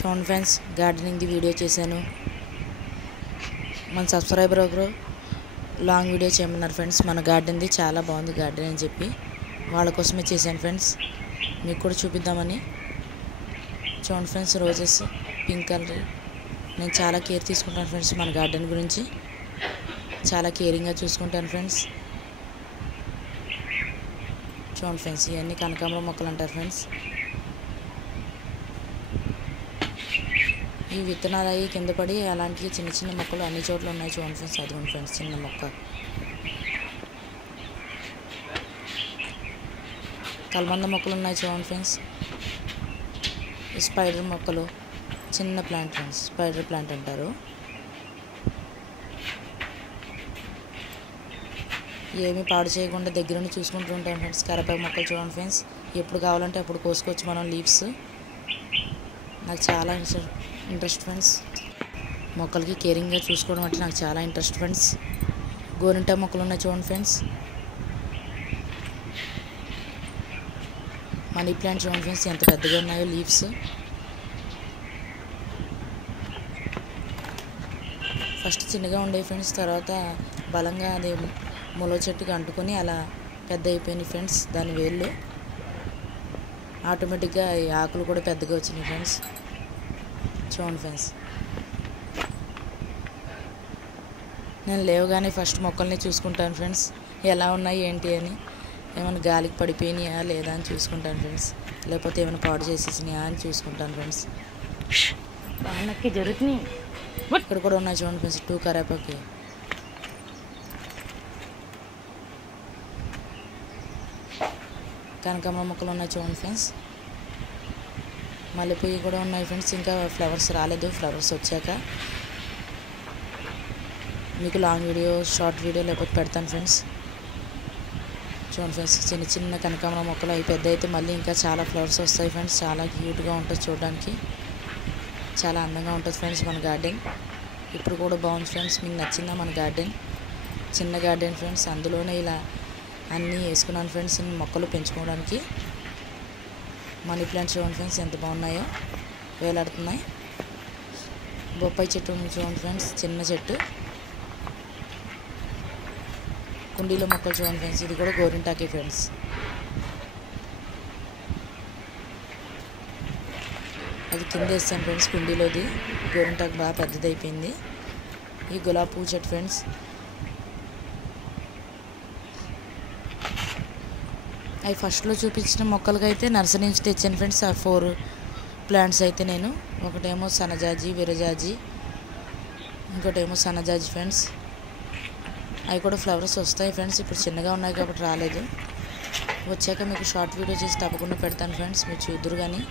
చూడండి friends, గార్డెనింగ్ది video చేశాను. మన సబ్స్క్రైబర్ ఒకరు లాంగ్ వీడియో చేయమన్నారు ఫ్రెండ్స్. మన గార్డెన్ది చాలా బాగుంది గార్డెన్ అని చెప్పి వాళ్ళ కోసమే చేశాను ఫ్రెండ్స్. మీకు కూడా చూపిద్దామని. చూడండి ఫ్రెండ్స్, రోజెస్ పింక్ కలర్. నేను చాలా కేర్ తీసుకుంటాను ఫ్రెండ్స్. మన గార్డెన్ గురించి చాలా కేరింగ్గా చూసుకుంటాను ఫ్రెండ్స్. చూడండి ఫ్రెండ్స్, ఇవన్నీ కనకాంబరం మొక్కలు అంటారు ఫ్రెండ్స్. ఈ విత్తనాలు అవి కింద పడి అలాంటివి చిన్న చిన్న మొక్కలు అన్ని చోట్ల ఉన్నాయి. చూడండి ఫ్రెండ్స్, అదిగోండి ఫ్రెండ్స్, చిన్న మొక్క. కలబంద మొక్కలు ఉన్నాయి చూడండి ఫ్రెండ్స్. ఈ స్పైడర్ మొక్కలు, చిన్న ప్లాంట్ ఫ్రెండ్స్, స్పైడర్ ప్లాంట్ అంటారు. ఏమీ పాడు చేయకుండా దగ్గరుండి చూసుకుంటూ ఉంటాం ఫ్రెండ్స్. కరివేపాకు మొక్కలు చూడండి ఫ్రెండ్స్, ఎప్పుడు కావాలంటే అప్పుడు కోసుకోవచ్చు మనం లీవ్స్. నాకు చాలా ఇంట్రెస్ట్ ఫ్రెండ్స్. మొక్కలకి కేరింగ్గా చూసుకోవడం అంటే నాకు చాలా ఇంట్రెస్ట్ ఫ్రెండ్స్. గోరింటా మొక్కలు ఉన్నాయి చూడండి ఫ్రెండ్స్. మనీ ప్లాంట్ చూడండి ఫ్రెండ్స్, ఎంత పెద్దగా ఉన్నాయో లీవ్స్. ఫస్ట్ చిన్నగా ఉండేవి ఫ్రెండ్స్, తర్వాత బలంగా అది ముల చెట్టుకి అంటుకొని అలా పెద్ద అయిపోయినాయి ఫ్రెండ్స్. దాని వేళ్ళు ఆటోమేటిక్గా ఈ ఆకులు కూడా పెద్దగా వచ్చినాయి ఫ్రెండ్స్. చూడండి ఫ్రెండ్స్, నేను లేవగానే ఫస్ట్ మొక్కల్ని చూసుకుంటాను ఫ్రెండ్స్. ఎలా ఉన్నాయి ఏంటి అని, ఏమైనా గాలికి పడిపోయినాయా లేదా అని చూసుకుంటాను ఫ్రెండ్స్. లేకపోతే ఏమైనా పాడు చేసేసినాయా అని చూసుకుంటాను ఫ్రెండ్స్. జరుగుతున్నాయి. ఇక్కడ కూడా ఉన్నాయి చూడండి ఫ్రెండ్స్, 2 కరేపాకి. కనకాంబరం మొక్కలు ఉన్నాయి చూడండి ఫ్రెండ్స్. మల్లెపూయి కూడా ఉన్నాయి ఫ్రెండ్స్. ఇంకా ఫ్లవర్స్ రాలేదు, ఫ్లవర్స్ వచ్చాక మీకు లాంగ్ వీడియో, షార్ట్ వీడియో లేకపోతే పెడతాను ఫ్రెండ్స్. చూడండి ఫ్రెండ్స్, చిన్న చిన్న కనకాంబరం మొక్కలు అవి పెద్ద అయితే మళ్ళీ ఇంకా చాలా ఫ్లవర్స్ వస్తాయి ఫ్రెండ్స్. చాలా క్యూట్గా ఉంటుంది చూడడానికి, చాలా అందంగా ఉంటుంది ఫ్రెండ్స్ మన గార్డెన్. ఇప్పుడు కూడా బాగుంది ఫ్రెండ్స్. మీకు నచ్చిందా మన గార్డెన్? చిన్న గార్డెన్ ఫ్రెండ్స్, అందులోనే ఇలా అన్నీ వేసుకున్నాను ఫ్రెండ్స్ మొక్కలు పెంచుకోవడానికి. మనీ ప్లాంట్స్ చూడండి ఫ్రెండ్స్, ఎంత బాగున్నాయో, వేలాడుతున్నాయి. బొప్పాయి చెట్టు చూడండి ఫ్రెండ్స్, చిన్న చెట్టు. కుండీలో మొక్కలు చూడండి ఫ్రెండ్స్, ఇది కూడా గోరింటాకే ఫ్రెండ్స్. అది కింద వేస్తాను ఫ్రెండ్స్ కుండీలోది. గోరింటాకు బాగా పెద్దది అయిపోయింది. ఈ గులాబీ పువ్వు చెట్టు ఫ్రెండ్స్. అవి ఫస్ట్లో చూపించిన మొక్కలకైతే నర్సరీ నుంచి తెచ్చాను ఫ్రెండ్స్. ఆ 4 ప్లాంట్స్ అయితే నేను, ఒకటేమో సన్నజాజి, విరజాజి, ఇంకోటేమో సన్నజాజి ఫ్రెండ్స్. అవి కూడా ఫ్లవర్స్ వస్తాయి ఫ్రెండ్స్. ఇప్పుడు చిన్నగా ఉన్నాయి కాబట్టి రాలేదు. వచ్చాక మీకు షార్ట్ వీడియో చేసి తప్పకుండా పెడతాను ఫ్రెండ్స్, మీరు చూద్దరు కానీ.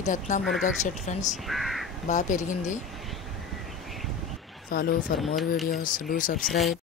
ఇది అత్నా మునగాకు చెట్టు ఫ్రెండ్స్, బాగా పెరిగింది. Follow for more videos, do subscribe.